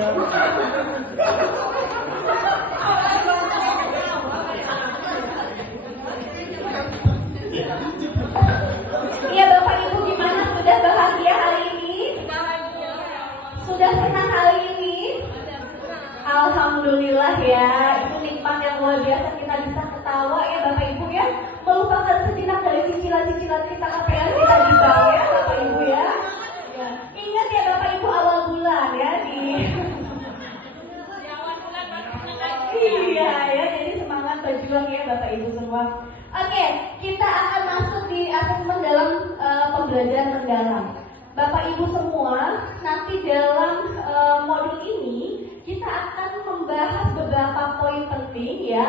Iya Bapak Ibu, gimana? Sudah bahagia hari ini? Sudah senang hari ini? Alhamdulillah ya, itu nikmat yang luar biasa, kita bisa ketawa ya Bapak Ibu ya, melupakan sejenak dari cicilan-cicilan kita KPR kita di bank ya Bapak Ibu ya. Ingat ya Bapak Ibu, awal bulan ya Iya ya, jadi semangat berjuang ya Bapak Ibu semua. Oke, kita akan masuk di asesmen dalam pembelajaran mendalam. Bapak Ibu semua, nanti dalam modul ini kita akan membahas beberapa poin penting ya.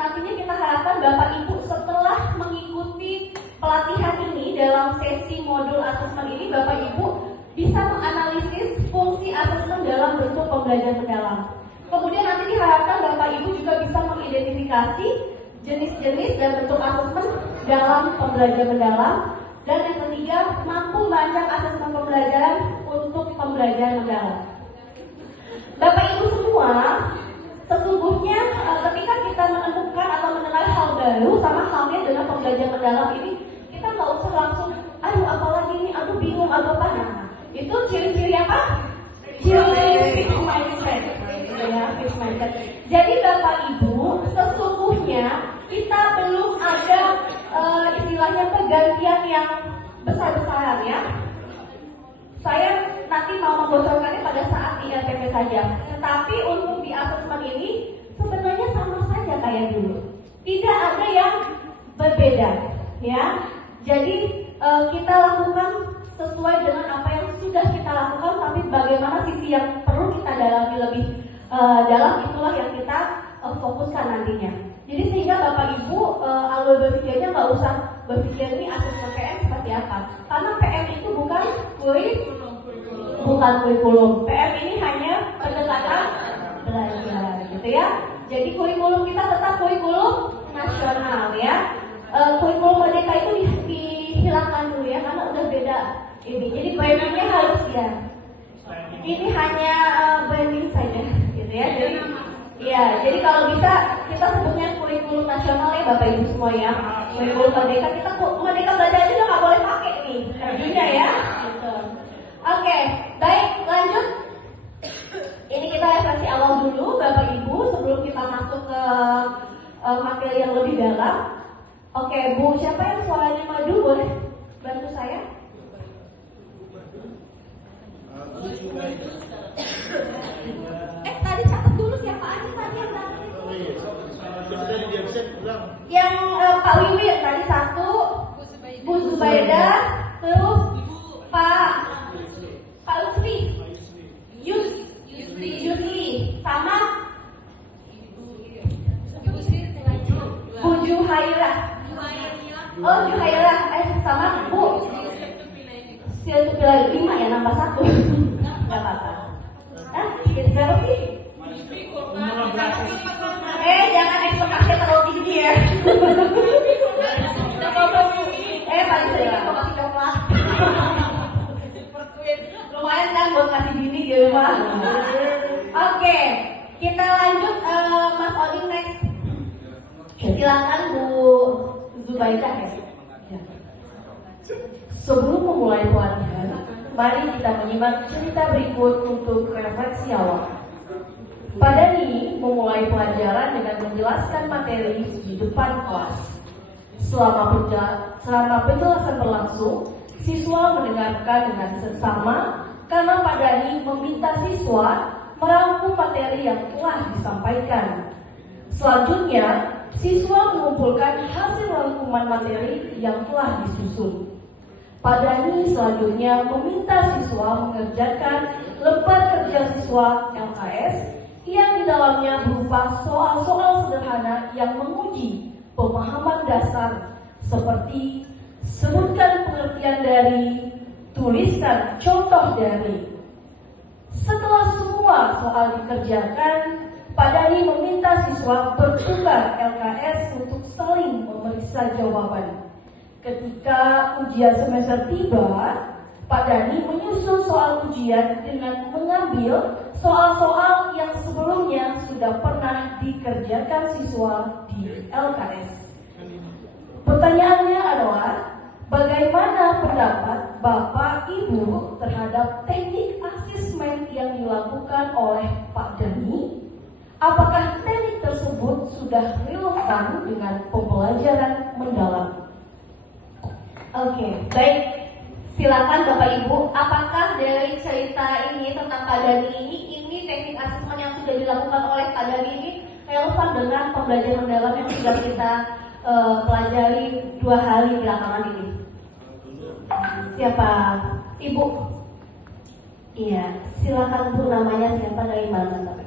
Nantinya kita harapkan Bapak Ibu setelah mengikuti pelatihan ini dalam sesi modul asesmen ini, Bapak Ibu bisa menganalisis fungsi asesmen dalam bentuk pembelajaran mendalam. Kemudian nanti diharapkan Bapak Ibu juga bisa mengidentifikasi jenis-jenis dan bentuk asesmen dalam pembelajaran mendalam. Dan yang ketiga, mampu merancang asesmen pembelajaran untuk pembelajaran mendalam. Bapak Ibu semua, sesungguhnya ketika kita menemukan atau mengenal hal baru sama halnya dengan pembelajaran mendalam ini, kita nggak usah langsung, aduh apalagi ini, aduh bingung, aduh apa. Nah, itu ciri-ciri apa? Ciri-ciri fixed mindset. Ya, fixed mindset. Jadi Bapak Ibu, sesungguhnya kita belum ada istilahnya pergantian yang besar-besaran ya. Saya nanti mau membocorkannya pada saat di RPP saja. Tetapi untuk di asesmen ini sebenarnya sama saja kayak dulu. Tidak ada yang berbeda, ya. Jadi kita lakukan sesuai dengan apa yang sudah kita lakukan, tapi bagaimana sisi yang perlu kita dalami lebih dalam, itulah yang kita fokuskan nantinya. Jadi sehingga Bapak Ibu alur berpikirnya nggak usah berpikir ini asesmen PM seperti apa, karena PM itu bukan kurikulum. PM ini hanya pendekatan belajar, gitu ya. Jadi kurikulum kita tetap kurikulum nasional ya. Kurikulum Merdeka itu dihilangkan dulu ya, karena udah beda ini. Jadi brandingnya harus ya. Ini hanya branding saja, gitu ya. Jadi kalau bisa kita sebutnya kurikulum nasional ya Bapak Ibu semua ya. Kurikulum Merdeka, kita Merdeka Belajar aja udah nggak boleh pakai nih terjunnya ya. Gitu. Oke, baik lanjut. Ini kita refleksi awal dulu Bapak Ibu sebelum kita masuk ke materi yang lebih dalam. Oke, Bu, siapa yang suaranya maju boleh bantu saya? Tadi catat dulu siapa aja tadi yang bilang itu. Yang Pak Wiwir tadi satu, Bu Zubaida, terus Pak Lutfi, Yusli, sama Bu Juhaira. Oh Juhaira, sama Bu Siltupila 5 ya, nambah 1. Gak apa-apa. Berapa sih? Jangan ekspektasi terlalu tinggi ya. Paling sering aku kasih coklat. Lumayan kan buat kasih bini di rumah. Oke, kita lanjut Mas Oding next. Silakan Bu Zubaidah ya. Sebelum memulai pelatihan, mari kita menyimak cerita berikut untuk refleksi awal. Pak Dani memulai pelajaran dengan menjelaskan materi di depan kelas. Selama penjelasan berlangsung, siswa mendengarkan dengan seksama karena Pak Dani meminta siswa merangkum materi yang telah disampaikan. Selanjutnya, siswa mengumpulkan hasil rangkuman materi yang telah disusun. Pak Dani selanjutnya meminta siswa mengerjakan lembar kerja siswa LKS yang di dalamnya berupa soal-soal sederhana yang menguji pemahaman dasar seperti sebutkan pengertian dari, tuliskan contoh dari. Setelah semua soal dikerjakan, Pak Dani meminta siswa bertukar LKS untuk saling memeriksa jawaban. Ketika ujian semester tiba, Pak Dhani menyusun soal ujian dengan mengambil soal-soal yang sebelumnya sudah pernah dikerjakan siswa di LKS. Pertanyaannya adalah, bagaimana pendapat Bapak Ibu terhadap teknik asesmen yang dilakukan oleh Pak Dhani? Apakah teknik tersebut sudah relevan dengan pembelajaran mendalam? Oke, baik. Silakan Bapak Ibu, apakah dari cerita ini tentang Pak Dhani ini teknik asesmen yang sudah dilakukan oleh Pak Dhani ini relevan dengan pembelajaran mendalam yang sudah kita pelajari 2 hari belakangan ini? Siapa? Ibu? Iya, silakan Bu, namanya siapa, dari mana Bapak?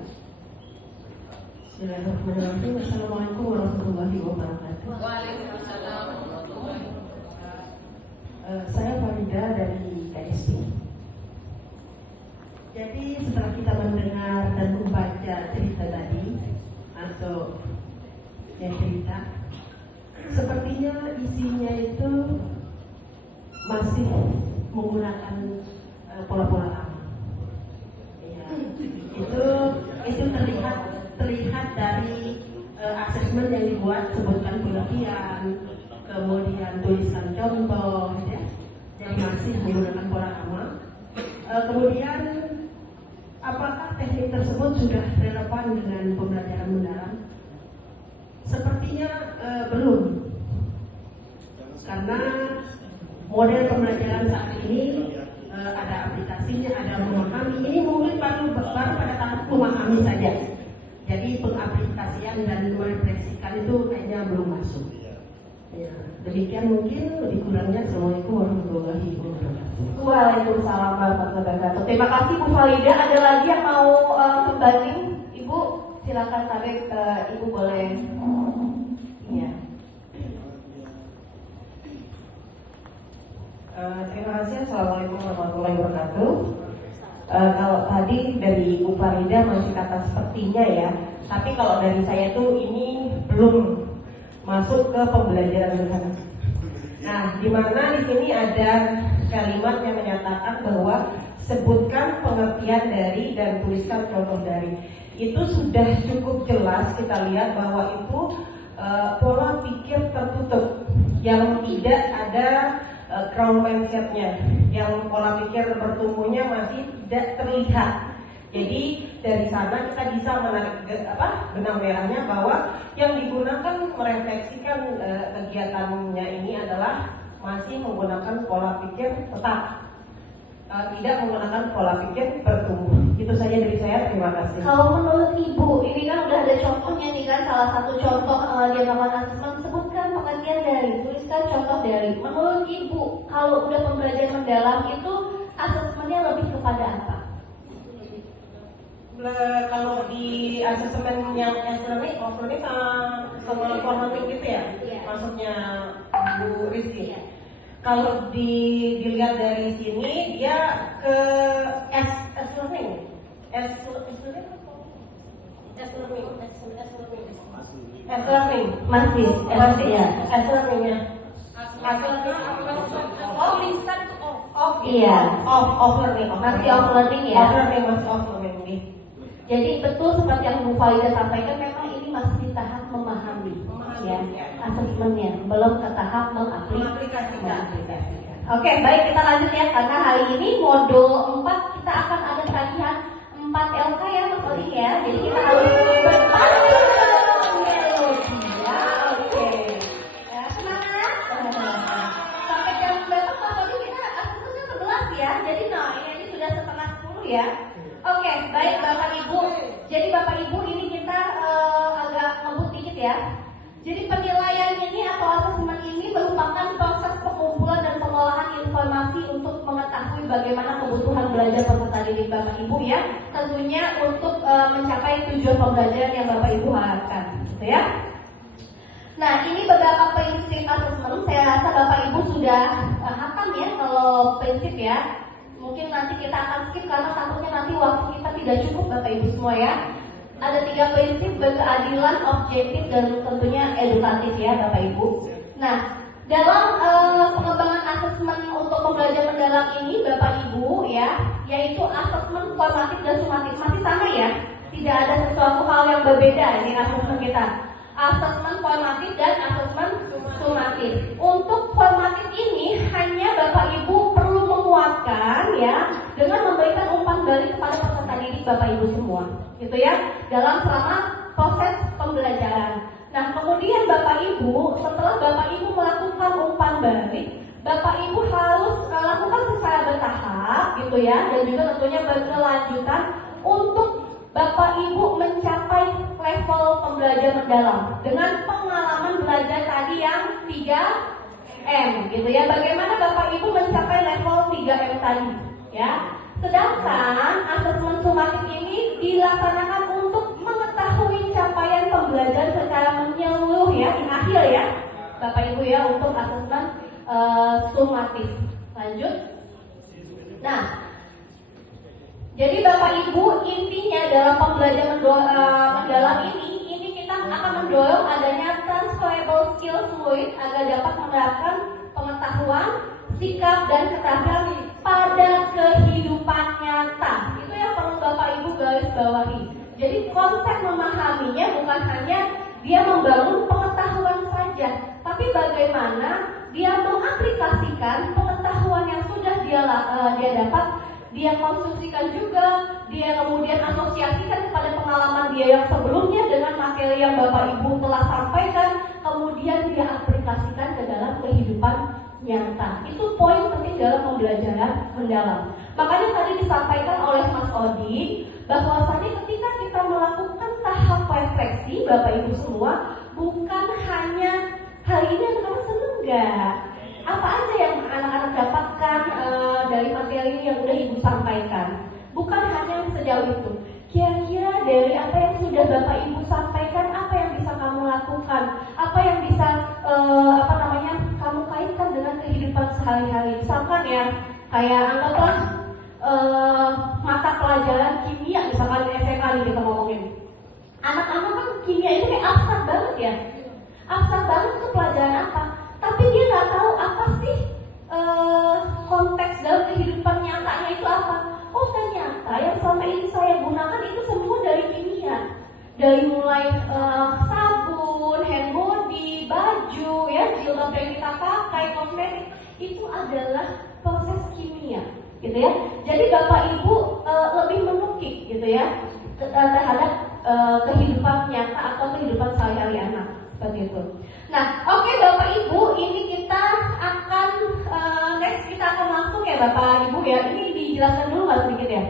Bismillahirrahmanirrahim. Assalamualaikum warahmatullahi wabarakatuh. Waalaikumsalam warahmatullahi Saya Farida dari KSP. Jadi setelah kita mendengar dan membaca cerita tadi atau cerita, sepertinya isinya itu masih menggunakan pola-pola lama. Ya, itu terlihat dari asesmen yang dibuat, sebutkan pengertian, kemudian tuliskan contoh, ya. Jadi masih menggunakan pola lama. Kemudian apakah teknik tersebut sudah relevan dengan pembelajaran mendalam? Sepertinya belum, karena model pembelajaran saat ini ada aplikasinya, ada memahami. Ini mungkin baru pada tahap memahami saja. Jadi pengaplikasian dan merefleksikan itu kayaknya belum masuk. Ya, demikian mungkin, lebih kurangnya. Assalamualaikum warahmatullahi wabarakatuh. Waalaikumsalam warahmatullahi wabarakatuh. Terima kasih Bu Farida. Ada lagi yang mau membanding? Ibu, silakan tarik. Ibu boleh. Iya. Terima kasih. Assalamualaikum warahmatullahi wabarakatuh. Kalau tadi dari Bu Farida masih kata sepertinya ya, tapi kalau dari saya tuh ini belum masuk ke pembelajaran mendalam. Nah, di mana di sini ada kalimat yang menyatakan bahwa sebutkan pengertian dari dan tuliskan contoh dari. Itu sudah cukup jelas kita lihat bahwa itu pola pikir tertutup yang tidak ada ground mindset-nya, yang pola pikir bertumbuhnya masih tidak terlihat. Jadi dari sana kita bisa menarik benang merahnya bahwa yang digunakan merefleksikan kegiatannya ini adalah masih menggunakan pola pikir tetap, tidak menggunakan pola pikir bertumbuh. Itu saja dari saya. Terima kasih. Kalau menurut Ibu, ini kan udah ada contohnya nih kan, salah satu contoh dia melakukan asesmen, sebutkan pengertian dari, tuliskan contoh dari. Menurut Ibu, kalau udah pembelajaran mendalam itu asesmennya lebih kepada apa? Kalau di asesmen yang S-learning, off-learning sama formatting gitu ya, maksudnya Bu Rizky. Kalau dilihat dari sini dia ke S-learning, Masih ya. S-learningnya. Tulisan itu off. Iya. Off-learning. Masih off-learning ya. Off-learning masih off-learning. Jadi betul seperti yang Bu Farida sampaikan, memang ini masih di tahap memahami, ya, asesmennya, belum ke tahap mengaplikasikan. Oke, baik, kita lanjut ya, karena hari ini modul 4 kita akan ada tagihan 4 LK ya Mas Odin ya. Jadi kita harus berpantang ya. Oke. Ya, semangat. Sampai jam berapa Mas Odin? Kita asesmennya 11 ya. Jadi ini sudah setengah 10 ya. Oke, baik Bapak Ibu. Jadi Bapak Ibu ini kita agak ngebut dikit ya. Jadi penilaian ini atau asesmen ini merupakan proses pengumpulan dan pengolahan informasi untuk mengetahui bagaimana kebutuhan belajar peserta didik Bapak Ibu ya. Tentunya untuk mencapai tujuan pembelajaran yang Bapak Ibu harapkan, gitu ya. Nah, ini beberapa prinsip asesmen. Saya rasa Bapak Ibu sudah hafal ya kalau prinsip ya. Mungkin nanti kita akan skip karena takutnya nanti waktu kita tidak cukup Bapak Ibu semua ya. Ada 3 prinsip: berkeadilan, objektif, dan tentunya edukatif ya Bapak Ibu. Nah, dalam pengembangan asesmen untuk pembelajaran mendalam ini Bapak Ibu ya, yaitu asesmen formatif dan sumatif. Masih sama ya, tidak ada sesuatu hal yang berbeda di asesmen kita. Asesmen formatif dan asesmen sumatif. Untuk formatif ini hanya Bapak Ibu perlu menguatkan ya dengan memberikan umpan balik kepada peserta didik Bapak Ibu semua, gitu ya, dalam selama proses pembelajaran. Nah, kemudian Bapak Ibu, setelah Bapak Ibu melakukan umpan balik, Bapak Ibu harus lakukan secara bertahap, gitu ya, dan juga tentunya berkelanjutan untuk Bapak Ibu mencapai level pembelajaran mendalam dengan pengalaman belajar tadi yang 3M, gitu ya. Bagaimana Bapak Ibu mencapai level 3M tadi, ya? Sedangkan asesmen sumatif ini dilaksanakan untuk mengetahui capaian pembelajaran secara menyeluruh ya, di akhir ya, Bapak Ibu ya, untuk asesmen sumatif. Lanjut. Nah, jadi Bapak Ibu, intinya dalam pembelajaran mendalam ini kita akan mendorong adanya transferable skills fluid agar dapat menerapkan pengetahuan, sikap dan keterampilan pada kehidupan nyata. Itu yang perlu Bapak Ibu garis bawahi. Jadi konsep memahaminya bukan hanya dia membangun pengetahuan saja, tapi bagaimana dia mengaplikasikan pengetahuan yang sudah dia dapat, dia konstruksikan juga, dia kemudian asosiasikan kepada pengalaman dia yang sebelumnya dengan materi yang Bapak Ibu telah sampaikan, kemudian dia aplikasikan ke dalam kehidupan nyata. Itu poin penting dalam pembelajaran mendalam. Makanya tadi disampaikan oleh Mas Odi bahwasanya ketika kita melakukan tahap refleksi, Bapak Ibu semua, bukan hanya hari ini anak-anak seneng nggak? Apa aja yang anak-anak dapatkan dari materi yang udah Ibu sampaikan? Bukan hanya sejauh itu. Kira-kira dari apa yang sudah Bapak Ibu sampaikan, apa yang bisa kamu lakukan? Apa yang bisa kamu kaitkan dengan kehidupan sehari-hari? Misalkan ya, kayak anggaplah mata pelajaran kimia, misalkan di SMA nih kita ngomongin. Anak-anak kan kimia itu kayak abstrak banget ya. Abstrak banget itu pelajaran apa? Tapi dia nggak tahu apa sih konteks dalam kehidupan nyatanya itu apa. Oh ternyata yang selama ini saya gunakan itu semua dari kimia. Dari mulai sabun, hand body, baju, ya, jilbab yang kita pakai, kosmetik, itu adalah proses kimia, gitu ya. Jadi Bapak Ibu lebih menukik, gitu ya, terhadap kehidupan nyata atau kehidupan sehari-hari anak. Seperti itu. Nah, oke Bapak Ibu, ini kita akan next kita akan langsung ya Bapak Ibu ya. Ini dijelaskan dulu nggak sedikit ya?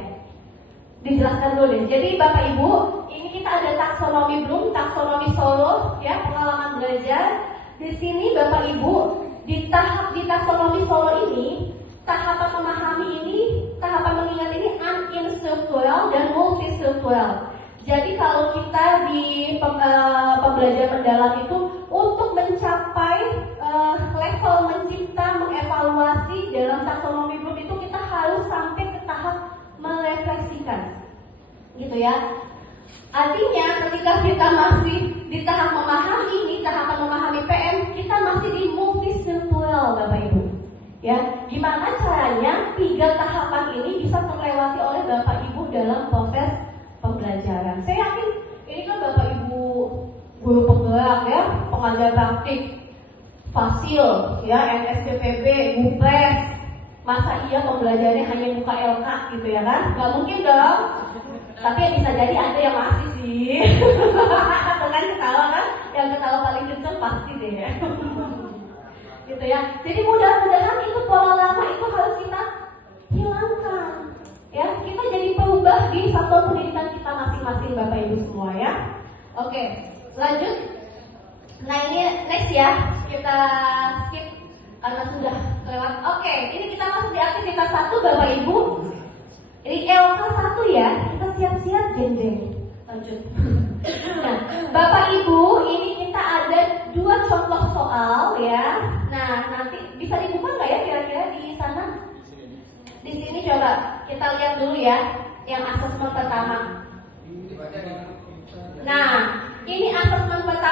Dijelaskan dulu deh. Jadi Bapak Ibu, ini kita ada taksonomi Bloom, taksonomi Solo ya, pengalaman belajar. Di sini Bapak Ibu, di taksonomi Solo ini, tahapan memahami ini, tahapan mengingat ini uninstructural dan multistruktural. Jadi kalau kita di pembelajaran mendalam itu untuk mencapai level mencipta, mengevaluasi dalam taksonomi Bloom itu kita harus sampai ke tahap merefleksikan, gitu ya. Artinya ketika kita masih di tahap memahami ini, tahapan memahami PM, kita masih di multistruktural Bapak Ibu. Ya, gimana caranya 3 tahapan ini bisa terlewati oleh Bapak Ibu dalam proses pembelajaran. Saya yakin ini kan Bapak Ibu guru penggerak ya, pengajar praktik, fasil ya, NSDPB, Bupres. Masa iya pembelajarannya hanya buka LK gitu ya kan? Gak mungkin dong. Tapi ya bisa jadi ada yang masih sih. Dengan ketawa kan, yang ketawa paling kenceng pasti deh ya. Gitu ya. Jadi mudah-mudahan itu pola lama itu harus kita hilangkan. Ya, kita jadi berubah di satuan pendidikan kita masing-masing Bapak Ibu semua ya. Oke, lanjut. Nah ini next ya, kita skip karena sudah lewat. Oke, ini kita masuk di aktivitas 1 Bapak Ibu. Ini LK 1 ya, kita siap-siap jeng-jeng. Lanjut. Nah, Bapak Ibu, ini kita ada 2 contoh soal ya. Nah, nanti bisa dibuka nggak ya kira-kira di sana? Di sini coba kita lihat dulu ya, yang asesmen pertama. Nah, ini asesmen pertama.